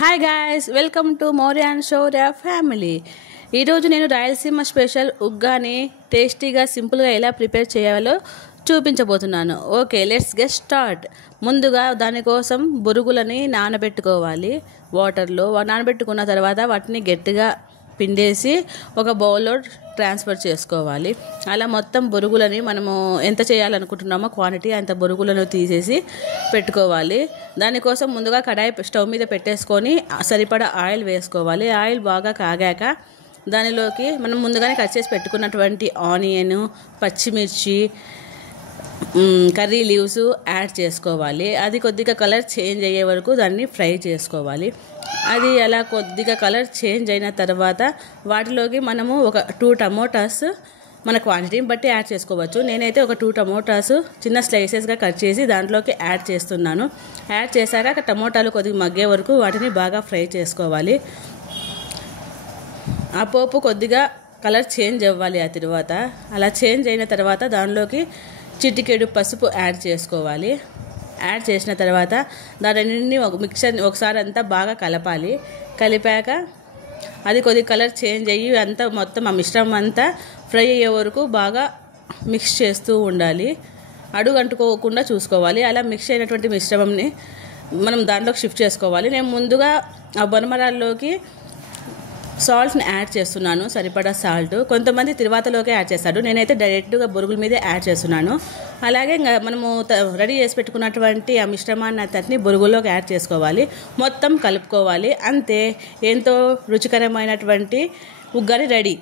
Hi guys, welcome to Maurya and Shaurya family. ఈరోజు నేను Rayalaseema special uggani టేస్టీగా సింపుల్గా ఎలా ప్రిపేర్ చేయాలో చూపించబోతున్నాను. Okay, let's get start. ముందుగా దానికోసం బొరుగులని నానబెట్టుకోవాలి. వాటర్లో నానబెట్టుకున్న తర్వాత వాటిని గట్టిగా పిండేసి ఒక బౌల్లో ట్రాన్స్ఫర్ చేసుకోవాలి. అలా మొత్తం బొరుగులని మనము ఎంత చేయాలనుకుంటున్నామో క్వాంటిటీ అంత బొరుగులను తీసేసి పెట్టుకోవాలి. దానికోసం ముందుగా కడాయి స్టవ్ మీద పెట్టేసుకొని సరిపడా ఆయిల్ వేసుకోవాలి. ఆయిల్ బాగా కాగాక దానిలోకి మనం ముందుగానే కట్ చేసి పెట్టుకున్నటువంటి ఆనియన్, పచ్చిమిర్చి, కర్రీ లీవ్స్ యాడ్ చేసుకోవాలి. అది కొద్దిగా కలర్ చేంజ్ అయ్యే వరకు దాన్ని ఫ్రై చేసుకోవాలి. అది అలా కొద్దిగా కలర్ చేంజ్ అయిన తర్వాత వాటిలోకి మనము ఒక 2 టమోటాస్ మన క్వాంటిటీని బట్టి యాడ్ చేసుకోవచ్చు. నేనైతే ఒక 2 టమోటాస్ చిన్న స్లైసెస్గా కట్ చేసి దాంట్లోకి యాడ్ చేస్తున్నాను. యాడ్ చేశాక టమోటాలు కొద్దిగా మగ్గే వరకు వాటిని బాగా ఫ్రై చేసుకోవాలి. ఆ పోపు కొద్దిగా కలర్ చేంజ్ అవ్వాలి. ఆ తర్వాత అలా చేంజ్ అయిన తర్వాత దానిలోకి చిటికెడు పసుపు యాడ్ చేసుకోవాలి. యాడ్ చేసిన తర్వాత దానిని మిక్సర్ ఒకసారి అంతా బాగా కలపాలి. కలిపాక అది కొద్ది కలర్ చేంజ్ అయ్యి అంతా మొత్తం ఆ మిశ్రమం అంతా ఫ్రై అయ్యే వరకు బాగా మిక్స్ చేస్తూ ఉండాలి. అడుగు అంటుకోకుండా చూసుకోవాలి. అలా మిక్స్ అయినటువంటి మిశ్రమంని మనం దాంట్లోకి షిఫ్ట్ చేసుకోవాలి. నేను ముందుగా ఆ బొనమరాల్లోకి సాల్ట్ని యాడ్ చేస్తున్నాను, సరిపడా సాల్ట్. కొంతమంది తిరువాతలోకి యాడ్ చేస్తాడు, నేనైతే డైరెక్ట్గా బొరుగుల మీదే యాడ్ చేస్తున్నాను. అలాగే మనము రెడీ చేసి పెట్టుకున్నటువంటి ఆ మిశ్రమాన్ని అంతటిని బొరుగుల్లోకి యాడ్ చేసుకోవాలి. మొత్తం కలుపుకోవాలి. అంతే, ఎంతో రుచికరమైనటువంటి ఉగ్గాని రెడీ.